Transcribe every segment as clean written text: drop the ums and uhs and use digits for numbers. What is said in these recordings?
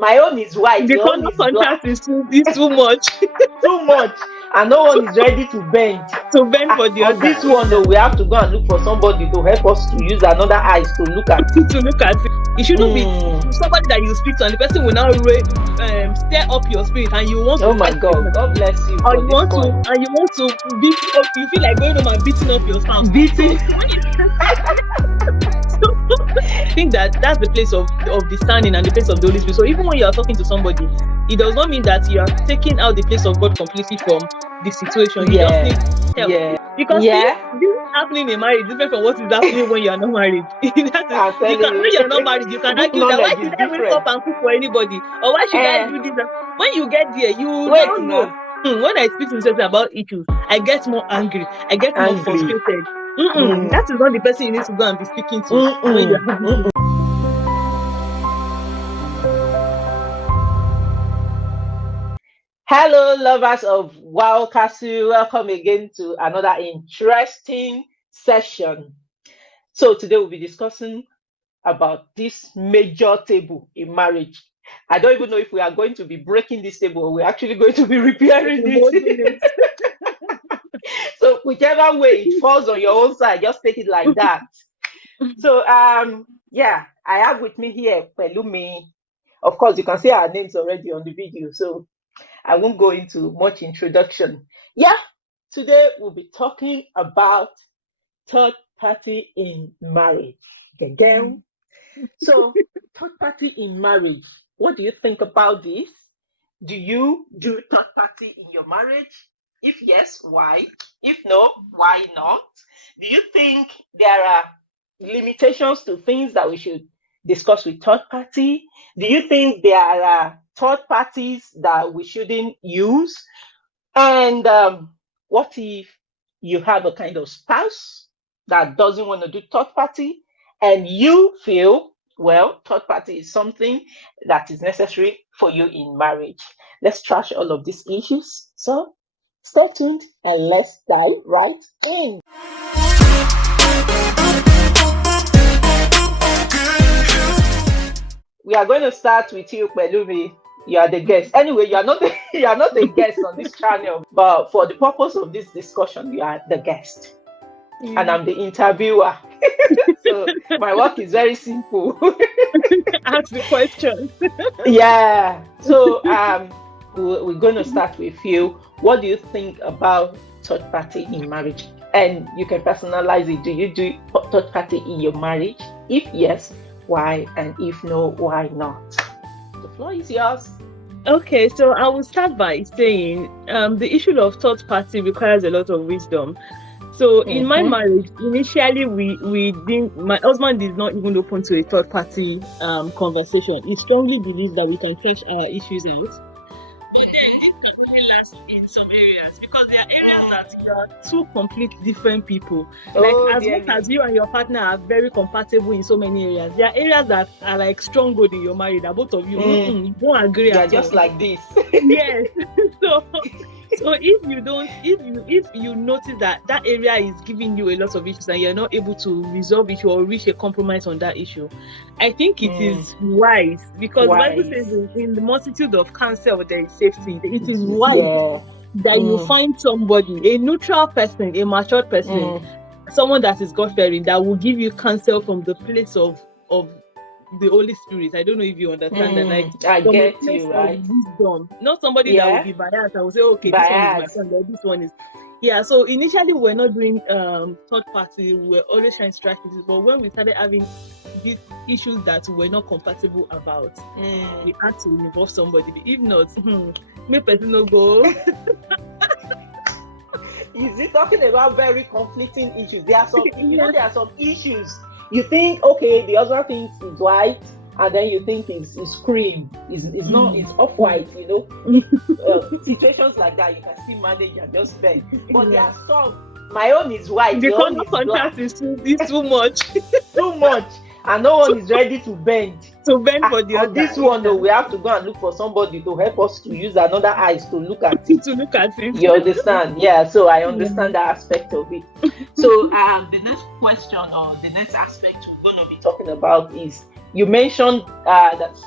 My own is white, The your own color is black. contrast is too much Too much, and no one is ready to bend. to bend for the On other. this one though, we have to go and look for somebody to help us to use another eyes to look at it. To look at it. It shouldn't be somebody that you speak to and the person will now stir up your spirit and you want to Oh my fight God, them. God bless you Or for you this want to point. beat up, you feel like going home and beating up your spouse. Beating. So I think that's the place of discerning and the place of the Holy Spirit. So even when you are talking to somebody, it does not mean that you are taking out the place of God completely from the situation. You just need help. Because this happening in marriage is different from what is happening when you are not married. I'm telling you. When you are not married, you can Book argue that why knowledge should is I wake different. up and cook for anybody? Or why should I do this? When you get there, you Wait now now. know. When I speak to something about issues, I get more angry. I get more frustrated. That is not the person you need to go and be speaking to when you are having. Hello, lovers of WOWCastle. Welcome again to another interesting session. So today we'll be discussing about this major table in marriage. I don't even know if we are going to be breaking this table or we're actually going to be repairing it. So whichever way it falls on your own side, just take it like that. So yeah, I have with me here Pelumi. Of course, you can see our names already on the video, so I won't go into much introduction. Yeah, today we'll be talking about third party in marriage. Again. So, third party in marriage. What do you think about this? Do you do third party in your marriage? If yes, why? If no, why not? Do you think there are limitations to things that we should discuss with third party? Do you think there are third parties that we shouldn't use? And what if you have a kind of spouse that doesn't want to do third party and you feel, well, third party is something that is necessary for you in marriage? Let's trash all of these issues. So stay tuned and let's dive right in. We are going to start with you, Pelumi. You are the guest. Anyway, you are not a guest on this channel, but for the purpose of this discussion, you are the guest. And I'm the interviewer. So my work is very simple. Ask the question. Yeah. So we're going to start with you. What do you think about third party in marriage? And you can personalize it. Do you do third party in your marriage? If yes, why? And if no, why not? The floor is yours. Okay, so I will start by saying the issue of third party requires a lot of wisdom. So in my marriage, initially we didn't. My husband is not even open to a third party conversation. He strongly believes that we can flesh our issues out. But then this can only last in some areas because there are areas that you are two complete different people. Like as much as you and your partner are very compatible in so many areas, there are areas that are like stronghold in your marriage that both of you you don't agree. They're just like this. Yes. So if you notice that area is giving you a lot of issues and you're not able to resolve it or reach a compromise on that issue, I think it is wise because the Bible says in the multitude of counsel there is safety. It is wise that you find somebody, a neutral person, a matured person, someone that is God-fearing, that will give you counsel from the place of the Holy Spirit. I don't know if you understand that. Like, I get you, right? Wisdom, not somebody that will be biased. I will say, okay, this one is my friend, or this one is. Yeah. So initially, we were not doing third party. We were always trying to strike it. But when we started having these issues that we were not compatible about, we had to involve somebody. If not, me person no go. Is he talking about very conflicting issues? There are some, there are some issues. You think, okay, the husband thinks it's white, and then you think it's cream. It's not, it's off-white, situations like that, you can still manage and just bend. But there are some, my own is white, the color contrast is too much. Too much. And no one is ready to bend. For the other. This one, though, we have to go and look for somebody to help us to use another eyes to look at it. You understand? Yeah, so I understand that aspect of it. So the next question or the next aspect we're going to be talking about is, you mentioned that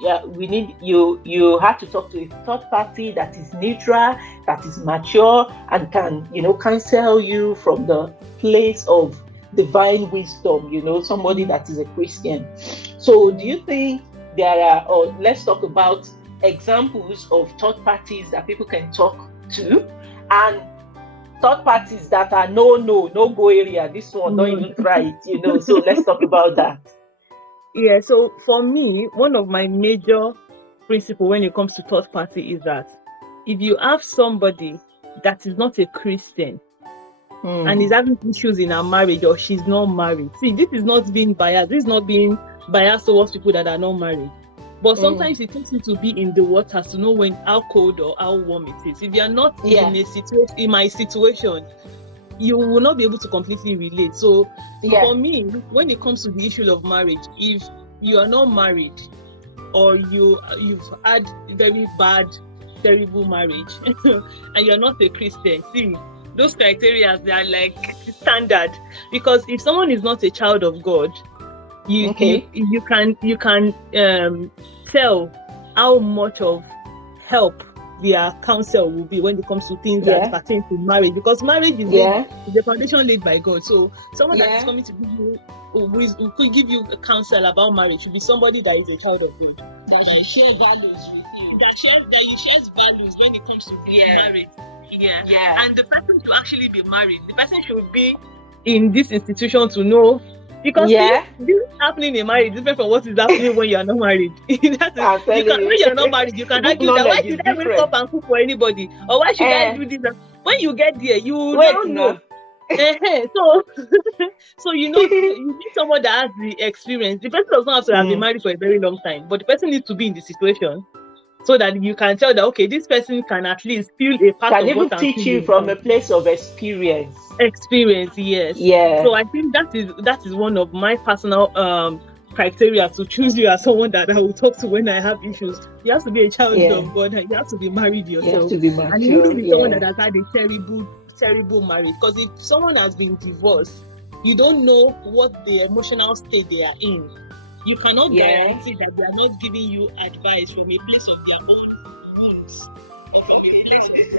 you have to talk to a third party that is neutral, that is mature, and can counsel you from the place of divine wisdom. Somebody that is a Christian. So, do you think there are? Or let's talk about examples of third parties that people can talk to, and third parties that are no go area. This one don't even try it. So let's talk about that. Yeah, so for me, one of my major principles when it comes to third party is that if you have somebody that is not a Christian and is having issues in her marriage, or she's not married, see, this is not being biased. This is not being biased towards people that are not married. But sometimes it takes you to be in the waters to know how cold or how warm it is. If you are not in my situation, you will not be able to completely relate. So for me, when it comes to the issue of marriage, if you are not married or you've had very bad, terrible marriage and you're not a Christian, see, those criteria, they are like standard. Because if someone is not a child of God, you can tell how much of help their counsel will be when it comes to things that pertain to marriage, because marriage is the foundation laid by God. So someone that is coming to give you who could give you a counsel about marriage should be somebody that is a child of God, that shares values with you, that shares values when it comes to marriage. And the person should actually be married. The person should be in this institution to know. Because this is happening in marriage different from what is happening when you are not married. When you are not married, you can argue that why should I wake up and cook for anybody, or why should I do this? When you get there, you don't know. So you need someone that has the experience. The person does not have to have been married for a very long time, but the person needs to be in the situation so that you can tell that, okay, this person can at least feel a part of what I'm teach you from a place of experience. Yes. So I think that is one of my personal criteria to choose you as someone that I will talk to when I have issues. You have to be a child of God, and you have to be married yourself. You have to be mature, and you need to be someone that has had a terrible marriage. Because if someone has been divorced, you don't know what the emotional state they are in. You cannot guarantee that they are not giving you advice from a place of their own wounds. This is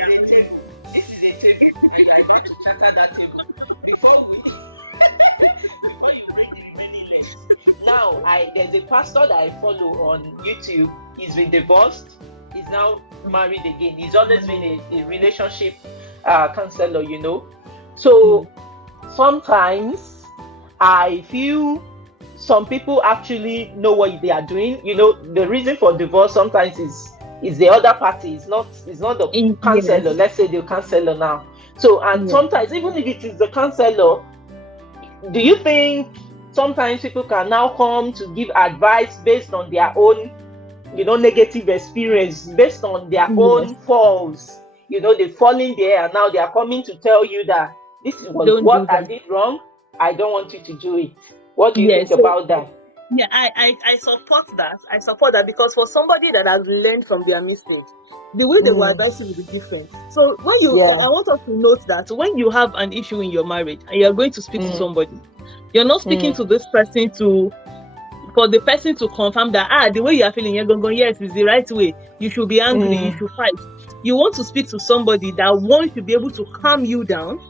a table, and I want to shatter that table before you bring the remaining legs. Now, there's a pastor that I follow on YouTube. He's been divorced. He's now married again. He's always been a relationship counselor, So sometimes I feel some people actually know what they are doing. The reason for divorce sometimes is the other party. It's not the counselor. Let's say the counselor now. So, and sometimes even if it is the counselor, do you think sometimes people can now come to give advice based on their own, negative experience, based on their own falls? They've fallen there and now they are coming to tell you that this is what I did wrong. I don't want you to do it. What do you think about that? Yeah, I support that. I support that because for somebody that has learned from their mistakes, the way they will advise you will be different. So when I want us to note that when you have an issue in your marriage and you're going to speak to somebody, you're not speaking to this person for the person to confirm that the way you are feeling, you're going, yes, is the right way. You should be angry, you should fight. You want to speak to somebody that wants to be able to calm you down.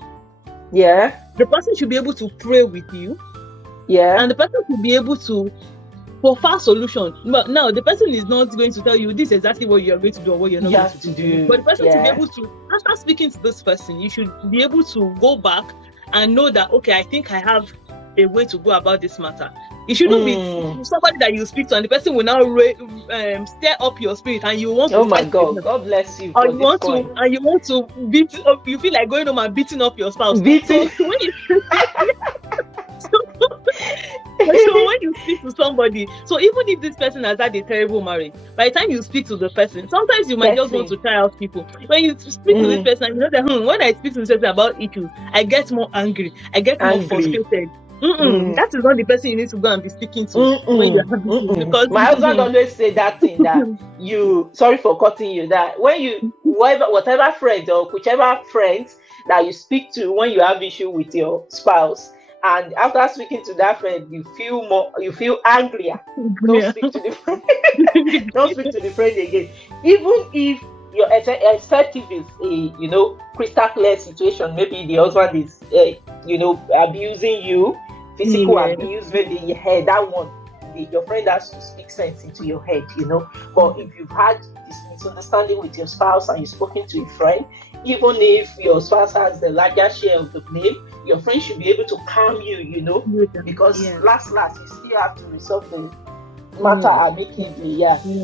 Yeah. The person should be able to pray with you. Yeah. And the person should be able to for solution. But now the person is not going to tell you this is exactly what you are going to do or what you're not going to do. But the person should be able to, after speaking to this person, you should be able to go back and know that, okay, I think I have a way to go about this matter. It shouldn't be somebody that you speak to and the person will now stir up your spirit and you want to. Oh my God! God bless you. Or you want to beat up. You feel like going home and beating up your spouse. Beating. So when you speak to somebody, so even if this person has had a terrible marriage, by the time you speak to the person, sometimes you might just want to try out people. When you speak to this person, you know that when I speak to this person about issues, I get more angry, I get more frustrated. That is not the person you need to go and be speaking to when you're having issues. Because my husband always say that thing that sorry for cutting you, that when you whatever friend or whichever friends that you speak to when you have issue with your spouse, and after speaking to that friend, you feel angrier. Don't Yeah. speak to the friend. Don't speak to the friend again. Even if your except if it's a crystal clear situation, maybe the husband is abusing you, physical Yeah. abuse, maybe that one, your friend has to speak sense into your head. But if you've had this misunderstanding with your spouse and you've spoken to a friend, even if your spouse has the larger share of the blame, your friend should be able to calm you, because Yeah. last you still have to resolve the matter amicably.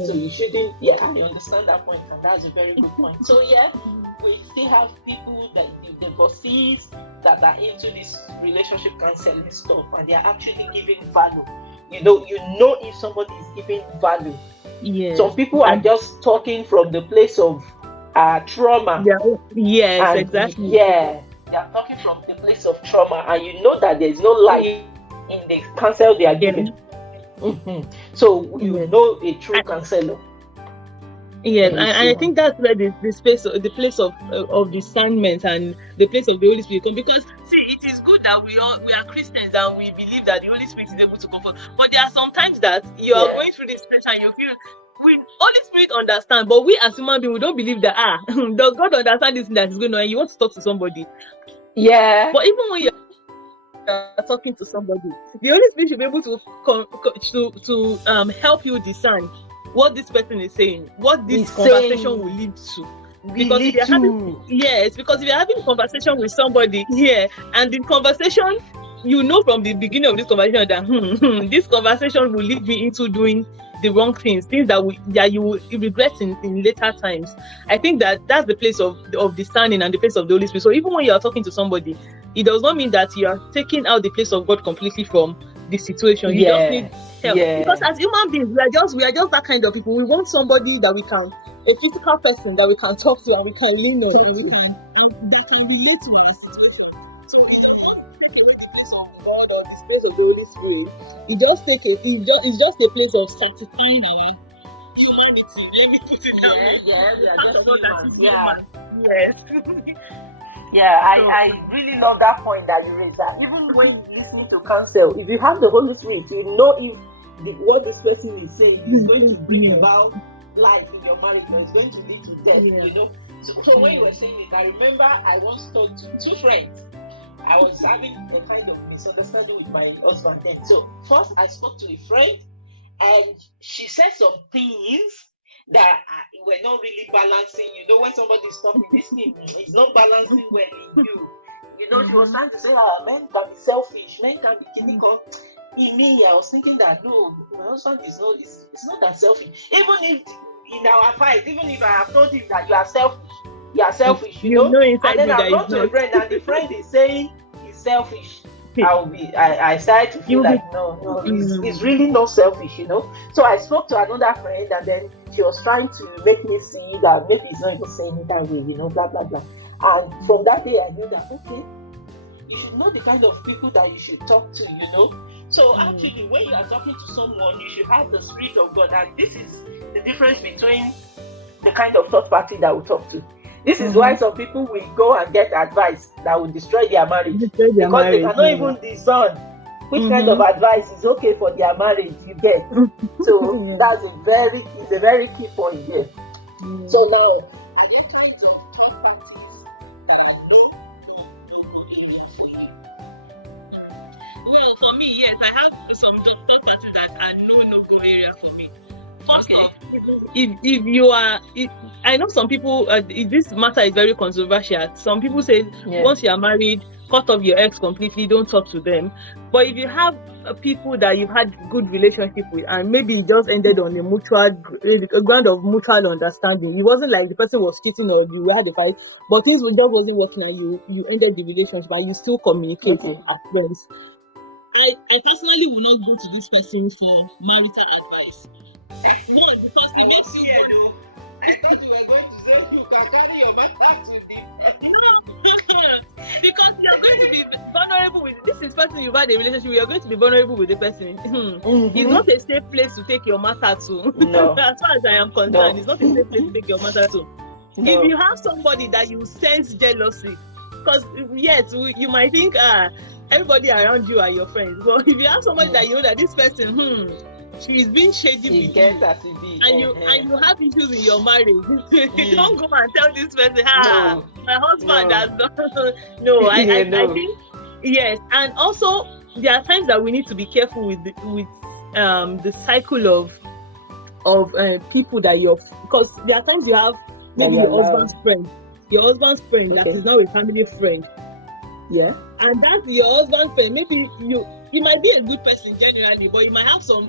So you shouldn't. I understand that point, and that's a very good point. So we still have people that the bosses that are into this relationship counseling stuff, and they are actually giving value. You know if somebody is giving value. Yeah. Some people are just talking from the place of trauma. Yes, And exactly. they are talking from the place of trauma, and you know that there's no life in the counsel they are giving. So you know a true counselor. Yes, and I think that's where the place of discernment and the place of the Holy Spirit come. Because see, it is good that we are Christians and we believe that the Holy Spirit is able to comfort. But there are sometimes that you are going through this place and you feel Holy Spirit understand, but we as human beings, we don't believe that does God understand this thing that is going on and you want to talk to somebody. But even when you are talking to somebody, the Holy Spirit should be able to help you discern what this person is saying, what this conversation will lead to. Because if you're having a conversation with somebody and the conversation, from the beginning of this conversation that this conversation will lead me into doing the wrong things that you will regret in later times. I think that's the place of discerning and the place of the Holy Spirit. So even when you are talking to somebody, it does not mean that you are taking out the place of God completely from the situation. You just need help. Because as human beings, we are just that kind of people. We want somebody that we can, a physical person that we can talk to and we can lean on and that can relate to our situation. So God or the space of the Holy Spirit, it's just a place of satisfying our humanity. Let me put it that way. Yes. I really love that point that you raised. That even when you listen to counsel, if you have the Holy Spirit, you know if what this person is saying is going to bring about life in your marriage or it's going to lead to death. So when you were saying it, I remember I once told two friends. I was having a kind of misunderstanding with my husband then. So first I spoke to a friend and she said some things that were not really balancing. When somebody is talking, this thing is not balancing well in you. She was trying to say, men can be selfish, men can be cynical. In me, I was thinking that no, my husband is not that selfish. Even if in our fight, even if I have told him that you are selfish, and then I've gone to a friend and the friend is saying he's selfish, I started to feel like no, he's really not selfish, So I spoke to another friend and then she was trying to make me see that maybe he's not even saying it that way, blah blah blah. And from that day I knew that okay, you should know the kind of people that you should talk to, So actually when you are talking to someone, you should have the Spirit of God, and this is the difference between the kind of third party that we talk to. This is why some people will go and get advice that will destroy their marriage because they cannot even discern which kind of advice is okay for their marriage. You get so that's a very key point here. So now, are there kinds of third parties that I know no area for you? Well, for me, yes, I have some third parties that are no go area for me. First off, if you are, I know some people, this matter is very controversial. Some people say once you are married, cut off your ex completely, don't talk to them. But if you have people that you've had good relationship with, and maybe it just ended on a ground of mutual understanding, it wasn't like the person was cheating or you had a fight, but things just wasn't working and you ended the relationship and you still communicate as friends. I personally will not go to this person for marital advice. One, because it makes you know. I thought you were going to say you can carry your matter to the No, because you're going to be vulnerable with this person you've had a relationship with. You're going to be vulnerable with the person. It's not a safe place to take your matter to. No. As far as I am concerned, it's not a safe place to take your matter to. No. If you have somebody that you sense jealousy, because yes, you might think everybody around you are your friends. But if you have somebody that you know that this person, she's been shady He with gets you, as it is. and you have issues in your marriage, you don't go and tell this person, No. my husband No. has done. No, I No. think yes. And also there are times that we need to be careful with the cycle of people that because there are times you have maybe That you your allow. husband's friend that Okay. is now a family friend. Yeah. And that's your husband's friend. Maybe you might be a good person generally, but you might have some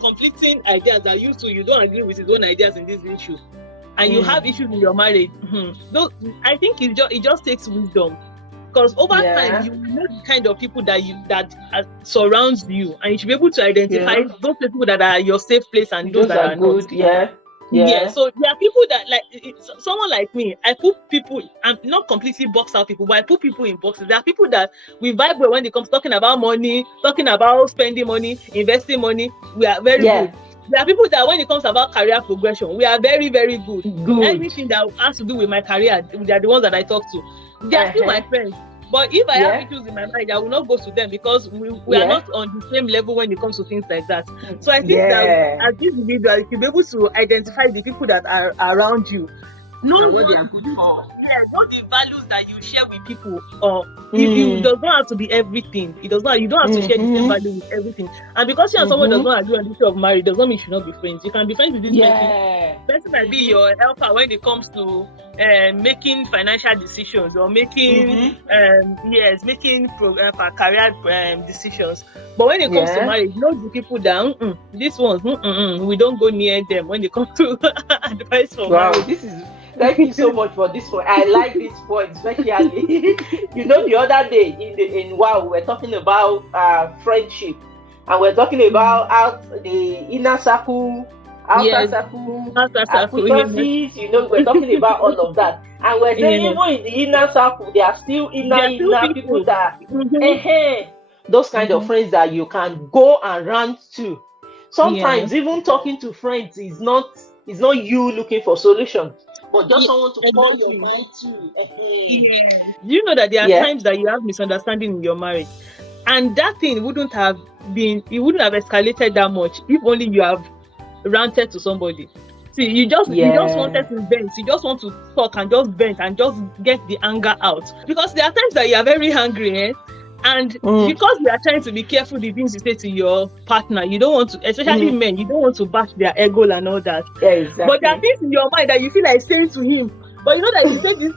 conflicting ideas that you don't agree with his own ideas in this issue, and you have issues in your marriage. I think it just takes wisdom, because over time you will know the kind of people that surrounds you, and you should be able to identify those people that are your safe place and those that are good. not. Yeah, so there are people that someone like me. I put people. I'm not completely boxed out people, but I put people in boxes. There are people that we vibe with when it comes talking about money, talking about spending money, investing money. We are very good. There are people that when it comes about career progression, we are very, very good. Anything that has to do with my career, they are the ones that I talk to. They are still my friends. But if I have issues in my mind, I will not go to them, because we are not on the same level when it comes to things like that. So I think that as individuals, you should be able to identify the people that are around you. Know what they are good for. Yeah, know the values that you share with people. Or it does not have to be everything. It does not. You don't have to share the same value with everything. And because you and someone does not agree on the issue of marriage, does not mean you should not be friends. You can be friends with this person. Person might be your helper when it comes to making financial decisions, or making making career decisions. But when it comes to marriage, know the people that these ones we don't go near them when it comes to advice for marriage. This is. Thank you so much for this point. I like this point, especially. The other day in WOW, we were talking about friendship, and we're talking about out the inner circle, outer circle, acquaintances. We're talking about all of that, and we're saying even in the inner circle, there are still inner people that those kind of friends that you can go and rant to. Sometimes even talking to friends is not you looking for solutions, but just someone to call your mind to. Do you know that there are times that you have misunderstanding in your marriage, and that thing wouldn't have escalated that much if only you have ranted to somebody. See, you just wanted to vent. You just want to talk and just vent and just get the anger out, because there are times that you are very angry, and because you are trying to be careful the things you say to your partner, you don't want to, especially men, you don't want to bash their ego and all that. Exactly. But there are things in your mind that you feel like saying to him, but you know that you say this.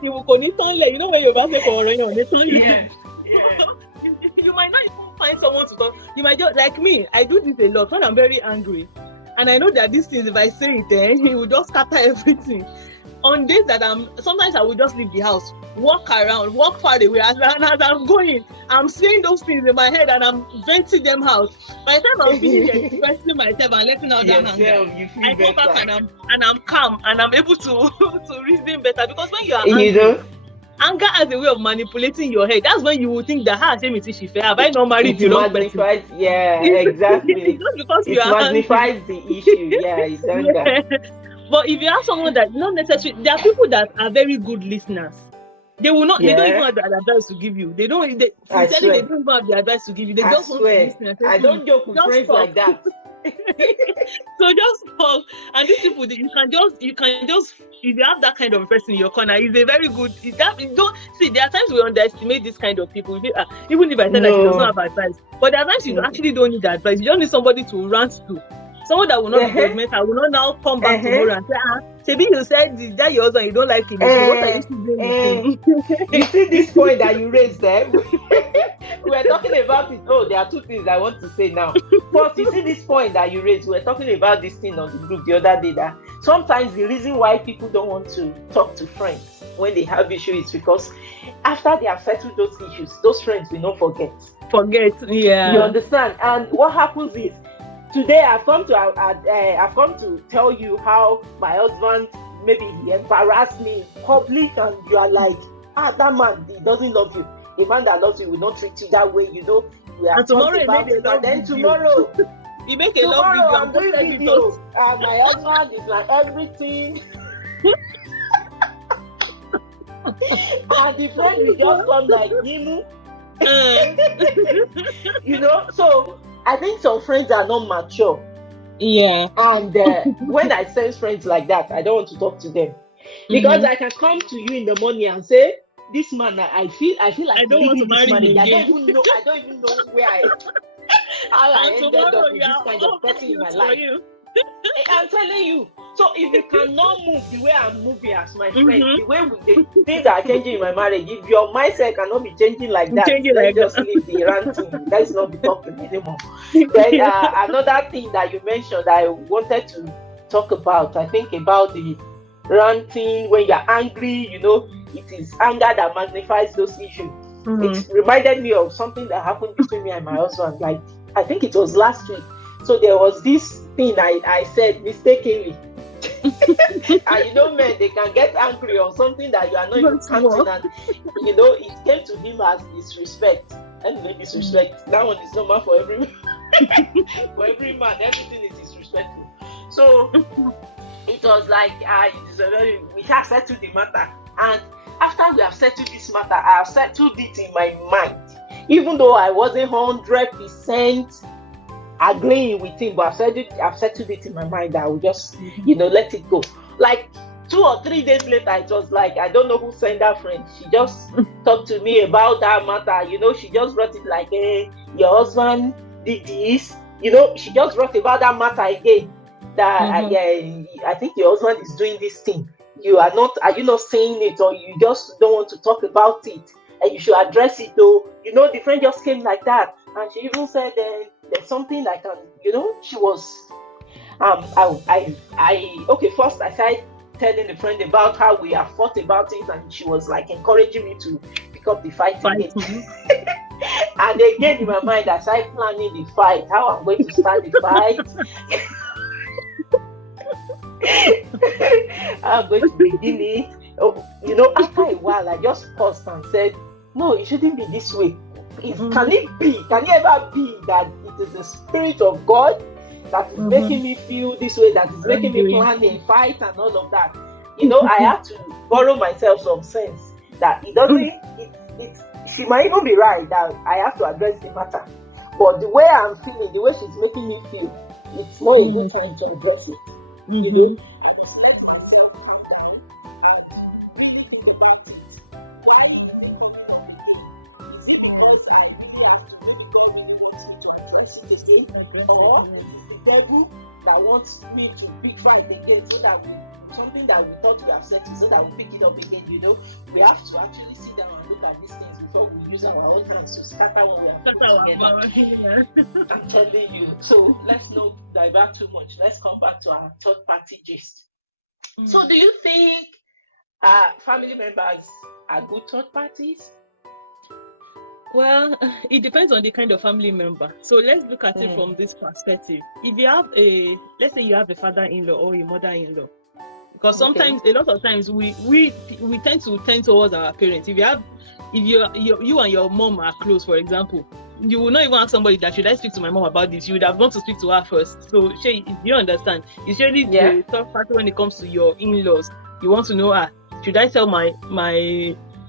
You will when you're about to go around, you might not even find someone to talk. You might just, like me, I do this a lot when I'm very angry, and I know that these things, if I say it, then he will just scatter everything. On days that sometimes I will just leave the house, walk around, walk far away, as I'm going, I'm saying those things in my head and I'm venting them out. By the time I'm finished expressing myself and letting out that anger, I go back and I'm calm and I'm able to reason better. Because when you are angry, anger has a way of manipulating your head. That's when you will think that have I not married the wrong person? Yeah, exactly. It's not because it magnifies the issue. Yeah, it's anger. But if you have someone that not necessarily, there are people that are very good listeners. They will not. They don't even have the advice to give you. They don't even have the advice to give you. They just want to listen. I don't joke with friends like that. So just talk. And these people, you can just if you have that kind of person in your corner, is a very good. Don't see. There are times we underestimate this kind of people. Even if I tell that she does not have advice, but there are times you actually don't need advice. You just need somebody to rant to. Someone that will not be judgmental will not now come back tomorrow and say, Sebi, you said that your husband, you don't like him. What are you still doing? You see this point that you raised there? We were talking about it. Oh, there are two things I want to say now. First, you see this point that you raised. We were talking about this thing on the group the other day, that sometimes the reason why people don't want to talk to friends when they have issues is because after they have settled those issues, those friends will not forget. You understand? And what happens is, today I've come to tell you how my husband, maybe he embarrassed me in public, and you are like, that man, he doesn't love you. A man that loves you will not treat you that way, We are and tomorrow about it, and then tomorrow you make a love video. I'm doing videos. My husband is like everything. And the friend will just come like Nimu. So I think some friends are not mature. Yeah. And when I sense friends like that, I don't want to talk to them. Because I can come to you in the morning and say, this man, I feel like I don't want to leaving this marry him marriage. again. I don't even know how I And ended tomorrow up with you this are kind of all person in my for life. you. I'm telling you. So if you cannot move the way I'm moving as my friend, the way the things are changing in my marriage, if your mindset cannot be changing like that, Change it let's like just that. leave the ranting. Let's not be talking anymore. Then another thing that you mentioned I wanted to talk about, I think about the ranting when you're angry, it is anger that magnifies those issues. It reminded me of something that happened between me and my husband. Like, I think it was last week. So there was this thing I said mistakenly. And men, they can get angry on something that you are not even counting. And it came to him as disrespect. Anyway, disrespect. That one is normal for every for every man. Everything is disrespectful. So it was like we have settled the matter. And after we have settled this matter, I have settled it in my mind. Even though I wasn't 100% agreeing with him, but I've settled it in my mind that I will just, let it go. Like 2 or 3 days later, it was like, I don't know who sent that friend. She just talked to me about that matter. She just brought it like, hey, your husband did this. She just brought about that matter again. That I think your husband is doing this thing. Are you not saying it, or you just don't want to talk about it? And you should address it though. The friend just came like that. And she even said there's something like, she was, first I started telling the friend about how we have fought about it, and she was like encouraging me to pick up the fight again. And again in my mind, I started planning the fight, how I'm going to start the fight. I'm going to begin it. After a while, I just paused and said, no, it shouldn't be this way. Can it ever be that it is the Spirit of God that is making me feel this way, that is making me plan a fight and all of that? I have to borrow myself some sense that it doesn't, she might even be right that I have to address the matter. But the way I'm feeling, the way she's making me feel, it's more a good time to address it. I must let myself calm down and really think about it. Why is it coming? Is it because I really have to maybe God really wants me to address it again? Or it is the devil that wants me to pick fight again, so that something that we thought we have settled, so that we pick it up again? We have to actually sit down and look at these things before we use our own hands to scatter what we have put together. I'm telling you. So let's not divert too much. Let's come back to our third party gist. So do you think family members are good third parties? Well, it depends on the kind of family member. So let's look at it from this perspective. If you have let's say you have a father-in-law or a mother-in-law, because sometimes, a lot of times, we tend to tend towards our parents. If you and your mom are close, for example, you will not even ask somebody that should I speak to my mom about this. You would have gone to speak to her first. So, you understand? It's really the third party when it comes to your in-laws. You want to know, should I tell my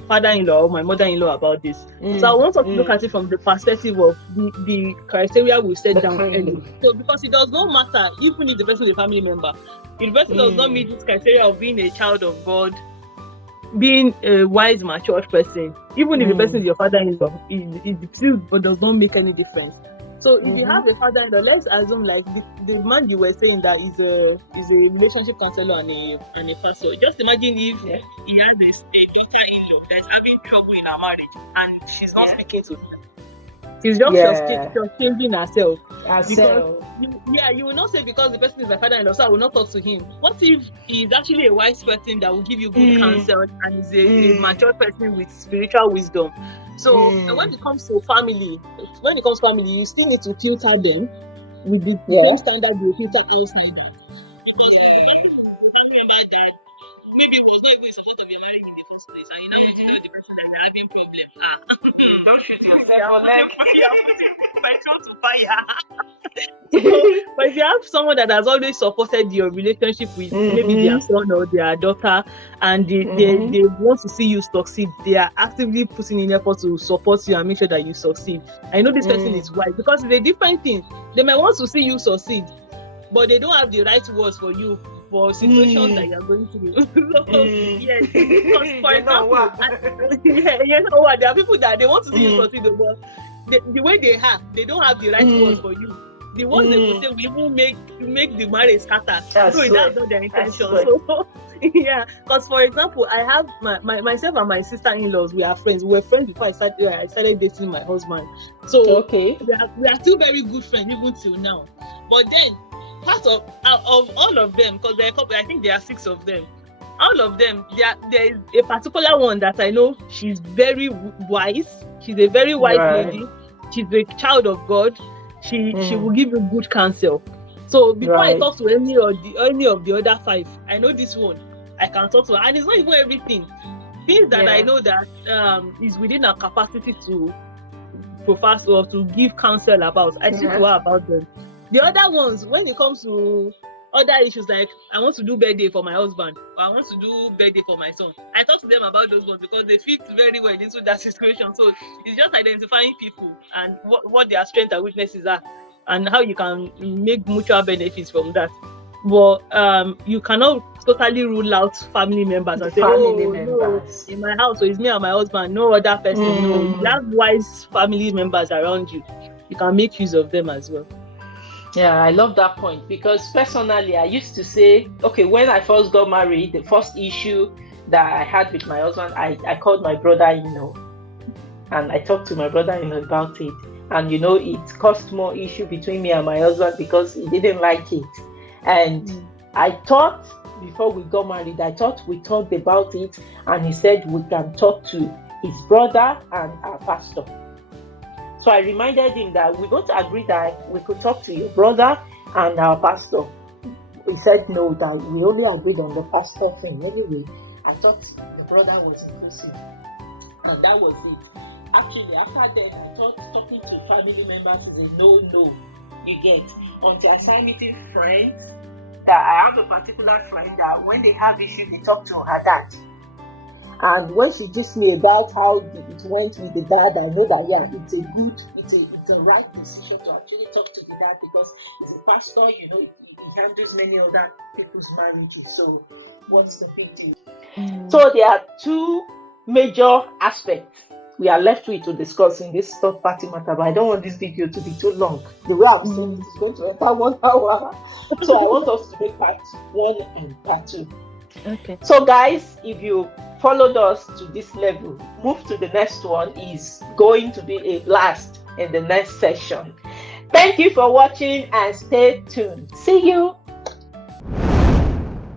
father-in-law or my mother-in-law about this? So I want to look at it from the perspective of the criteria we set down early. So because it does not matter, even if the person is a family member, if the person does not meet this criteria of being a child of God, being a wise, mature person, even if the person is your father-in-law, it still does not make any difference. So if you have a father-in-law, let's assume like the man you were saying that is a relationship counselor and a pastor. Just imagine if he has a daughter-in-law that's having trouble in her marriage and she's not speaking to her. She's just changing herself. Because you will not say because the person is my father-in-law, so I will not talk to him. What if he's actually a wise person that will give you good counsel and is a mature person with spiritual wisdom? So when it comes to family, you still need to filter them with the same standard you filter outsiders. Because the family member that maybe was not even in support of your marriage in the first place, and you now want to tell the person that you're having problem. Don't shoot yourself on leg. Petrol to fire. So, but if you have someone that has always supported your relationship with maybe their son or their daughter, and they want to see you succeed, they are actively putting in effort to support you and make sure that you succeed. I know this person is wise, because it's a different thing. They may want to see you succeed, but they don't have the right words for you for situations that you are going through. So, yes, because for example, there are people that they want to see you succeed, but the way they don't have the right words for you. The ones they will say will even make the marriage scatter. That's not their intention. So yeah, because for example, I have myself and my sister-in-laws. We are friends. We were friends before I started dating my husband. So we are still very good friends even till now. But then part of all of them, because there are a couple, I think there are 6 of them. All of them, there is a particular one that I know. She's very wise. She's a very wise lady. She's a child of God. She will give you good counsel. So before I talk to any of the other 5, I know this one. I can talk to her, and it's not even everything. Things that I know that is within our capacity to profess or to give counsel about. I speak to her about them. The other ones, when it comes to other issues, like I want to do birthday for my husband, or I want to do birthday for my son, I talk to them about those ones because they fit very well into that situation. So it's just identifying people and what their strengths and weaknesses are, and how you can make mutual benefits from that. But you cannot totally rule out family members and say, no, in my house, so it's me and my husband, no other person. No, you have wise family members around you. You can make use of them as well. Yeah, I love that point, because personally, I used to say, okay, when I first got married, the first issue that I had with my husband, I called my brother-in-law and I talked to my brother-in-law about it. And, it caused more issue between me and my husband because he didn't like it. And I thought before we got married, we talked about it, and he said we can talk to his brother and our pastor. So I reminded him that we both agreed that we could talk to your brother and our pastor. He said no, that we only agreed on the pastor thing. Anyway, I thought the brother was inclusive, and that was it. Actually, after that, we thought talking to family members is a no. You get, until I started meeting friends. That I have a particular friend that when they have issues, they talk to her dad. And when she gives me about how it went with the dad, I know that it's a right decision to actually talk to the dad, because he's a pastor, he handles many other people's marriages. So what's the big deal? So there are 2 major aspects we are left with to discuss in this third party matter, but I don't want this video to be too long. The way I'm saying it is going to enter 1 hour. So I want us to make part 1 and part 2. Okay. So guys, if you followed us to this level, move to the next one. Is going to be a blast in the next session. Thank you for watching and stay tuned. See you.